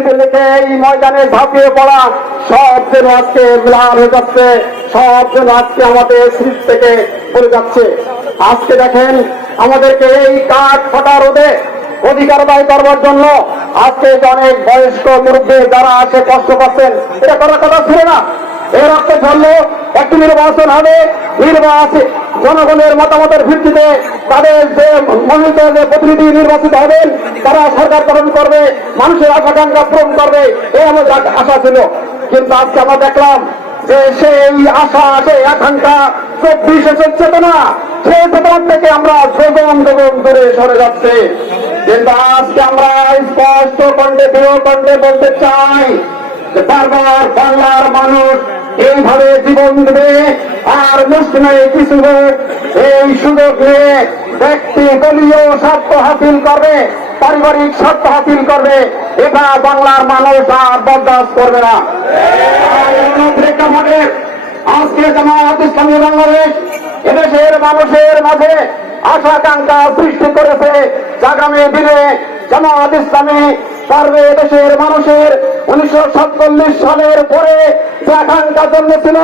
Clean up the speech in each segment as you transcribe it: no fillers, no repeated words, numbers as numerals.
চিঠি লিখে এই ময়দানে ঝাঁপিয়ে পড়া সব যেন আজকে ম্লান হয়ে যাচ্ছে, সব যেন আজকে আমাদের শরীর থেকে পড়ে যাচ্ছে। আজকে দেখেন আমাদেরকে এই কাঠ ফাটা রোদে অধিকার আদায় করবার জন্য আজকে অনেক বয়স্ক মুরব্বী যারা আসে কষ্ট পাচ্ছেন, এটা করার কথা ছিল না। এর অর্থ ধরলে একটি নির্বাচন হবে, নির্বাচন জনগণের মতামতের ভিত্তিতে তাদের যে মনোনীত যে প্রতিনিধি নির্বাচিত হবেন তারা সরকার গঠন করবে, মানুষের আকাঙ্ক্ষা পূরণ করবে, এই আমাদের আশা ছিল। কিন্তু আজকে আমরা দেখলাম যে সেই আশা, সেই আকাঙ্ক্ষা 24 চেতনা, সেই চেতনা থেকে আমরা যোগন দূরে সরে যাচ্ছে। কিন্তু আজকে আমরা স্পষ্ট কণ্ঠে দৃঢ় কণ্ঠে বলতে চাই যে বারবার বাংলার মানুষ এইভাবে জীবন দেবে আর মুসলিমের কিছু লোক এই সুযোগ নিয়ে ব্যক্তি দলীয় স্বার্থ হাসিল করবে, পারিবারিক স্বার্থ হাসিল করবে, এটা বাংলার মানুষ আর বরদাস্ত করবে না। প্রেক্ষাপটে আজকে জামায়াত ইসলামী বাংলাদেশ এদেশের মানুষের মাঝে আশা আকাঙ্ক্ষা সৃষ্টি করেছে। আগামী দিনে জামায়াত ইসলামী পারবে দেশের মানুষের 1947 সালের পরে যে আকাঙ্ক্ষা জন্মেছিল,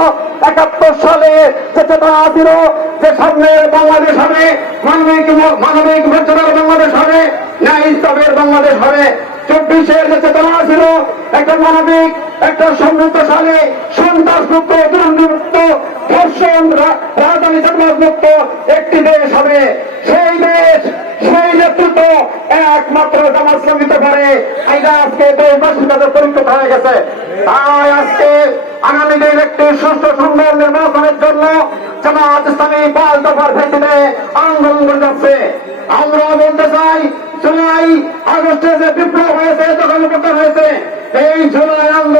71 সালে যে চেতনা ছিল যে সামনের বাংলাদেশ হবে, মানবিক মর্যাদার বাংলাদেশ হবে, ন্যায় ইনসাফের বাংলাদেশ হবে। 24-এর যে চেতনা ছিল একটা মানবিক, একটা সমৃদ্ধশালী, সন্ত্রাসমুক্ত, দুর্নীতিমুক্ত, ধর্ষণ, রাজধানী মুক্ত একটি দেশ হবে। সেই দেশ, সেই নেতৃত্ব একমাত্র জামাত ইসলামী দিতে পারে। এটা আজকে দেশবাসীর কাছে পরিচিত হয়ে গেছে। তাই আজকে আগামী দিন একটি সুষ্ঠু সুন্দর নির্বাচনের জন্য জামাত ইসলামী 5 দফার ভিত্তিতে আন্দোলন করে যাচ্ছে। আমরা বলতে চাই, জুলাই আগস্টে যে বিপ্লব হয়েছে, যখন হয়েছে, এই জুলাই আন্দোলন